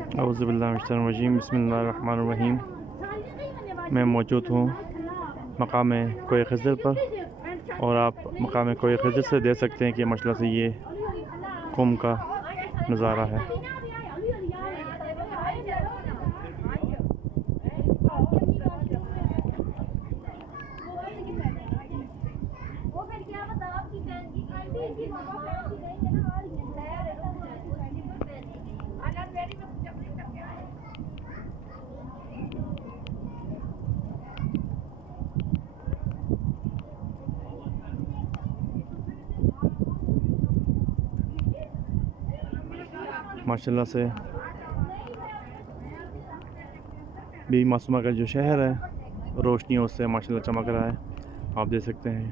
औज़ुबिल्लाहिमिनश्शैतानिर्रजीम बिस्मिल्लाहिर्रहमानिर्रहीम। मैं मौजूद हूँ मकाम कोय खज़र पर और आप मकाम कोय खज़र से देख सकते हैं कि माशाअल्लाह से ये कुंभ का नज़ारा है। माशाअल्लाह से बीबी मासूमा का जो शहर है रोशनियों से माशाअल्लाह चमक रहा है, आप देख सकते हैं।